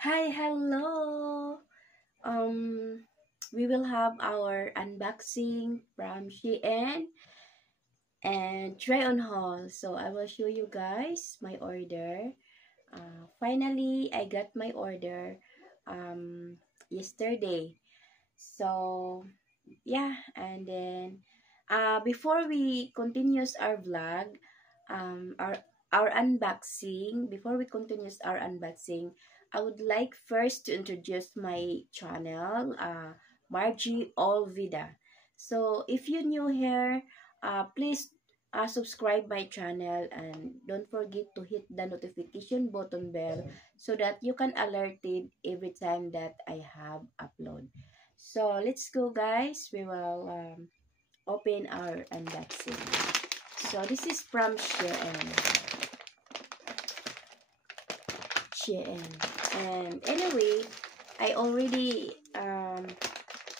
Hi, hello. Um, we will have our unboxing from Shein and try on haul. So I will show you guys my order. Finally, I got my order yesterday. So yeah, and then before we continues our vlog, our unboxing, before we continues our unboxing, I would like first to introduce my channel, Margie Olvida. So if you're new here, please subscribe my channel and don't forget to hit the notification button bell so that you can alerted every time that I have upload. So let's go, guys. We will open our unboxing. So this is from Shein. And anyway, I already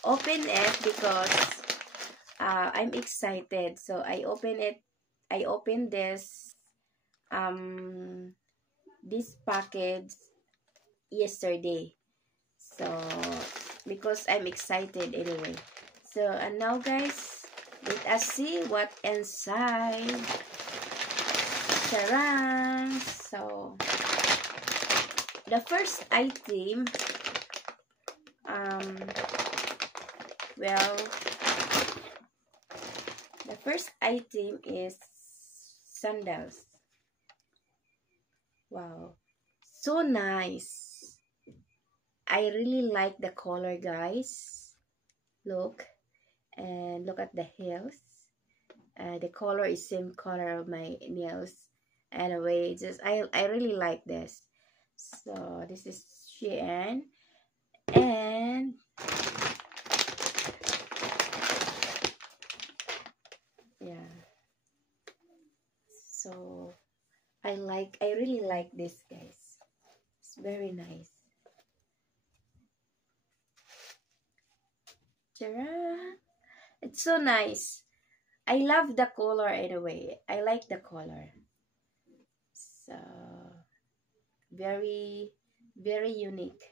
opened it because I'm excited. So I open it. I opened um this package yesterday. So because I'm excited anyway. So and now guys, let us see what inside. Charan! So the first item, um well, the first item is sandals. Wow, so nice. I really like the color, guys. Look, and look at the heels. The color is same color of my nails. Anyway, just I really like this. So this is Shein, and yeah. So I really like this, guys. It's very nice. Tara! It's so nice. I love the color anyway. I like the color. So very very unique.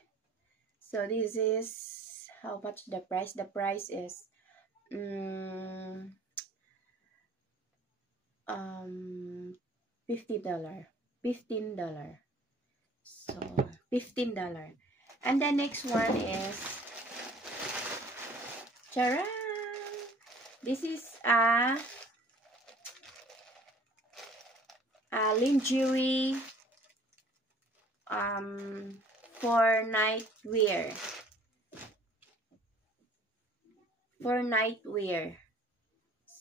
So this is how much the price? The price is um um $50. $15. So $15. And the next one is Charan! This is a lingerie for night wear. For night wear.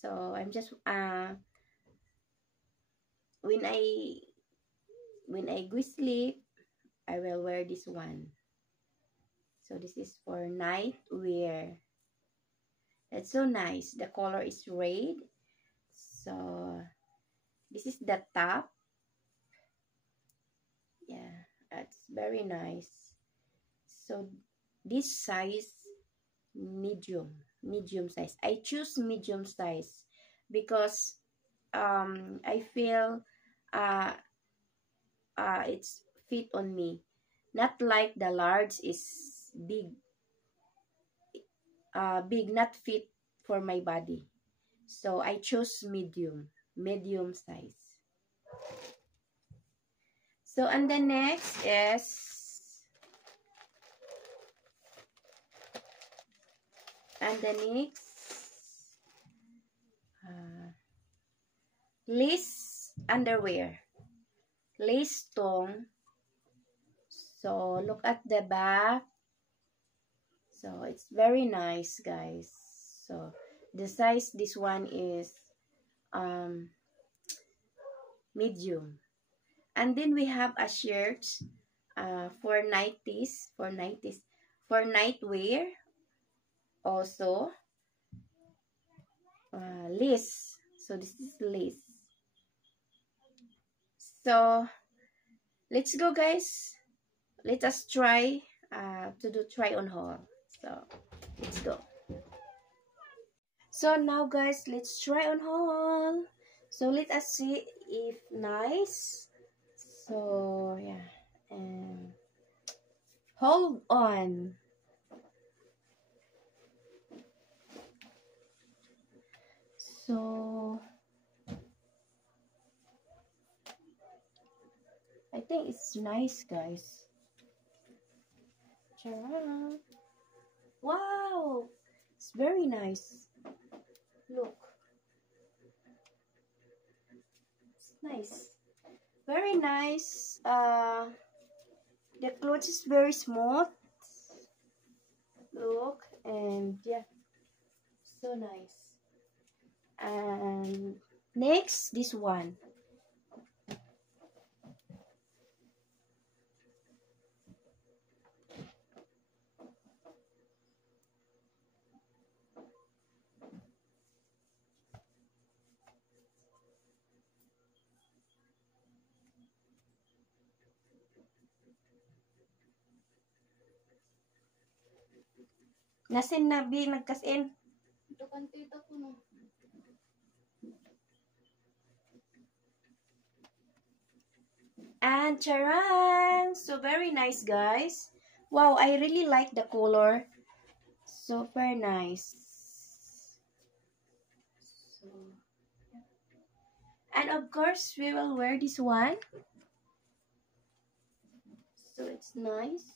So I'm just when I go sleep, I will wear this one. So this is for night wear. It's so nice. The color is red. So this is the top. Yeah, that's very nice. So this size medium size. I choose medium size because I feel uh it's fit on me. Not like the large is big, not fit for my body. So I chose medium size. So and the next is uh, lace underwear, lace tong. So look at the back. So it's very nice, guys. So the size this one is um medium. And then we have a shirt for night wear also, lace. So this is lace. So let's go, guys. Let us try to do try on haul. So let's go. So now, guys, let's try on haul. So let us see if nice. So yeah, and Hold on. So I think it's nice, guys. Tara. Wow, it's very nice. Look, it's nice. Very nice. The clothes is very smooth. Look, and yeah, so nice. And next, this one. Nasin na bi nagkasin. And charan! So very nice, guys. Wow, I really like the color. Super nice. So, and of course, we will wear this one. So it's nice.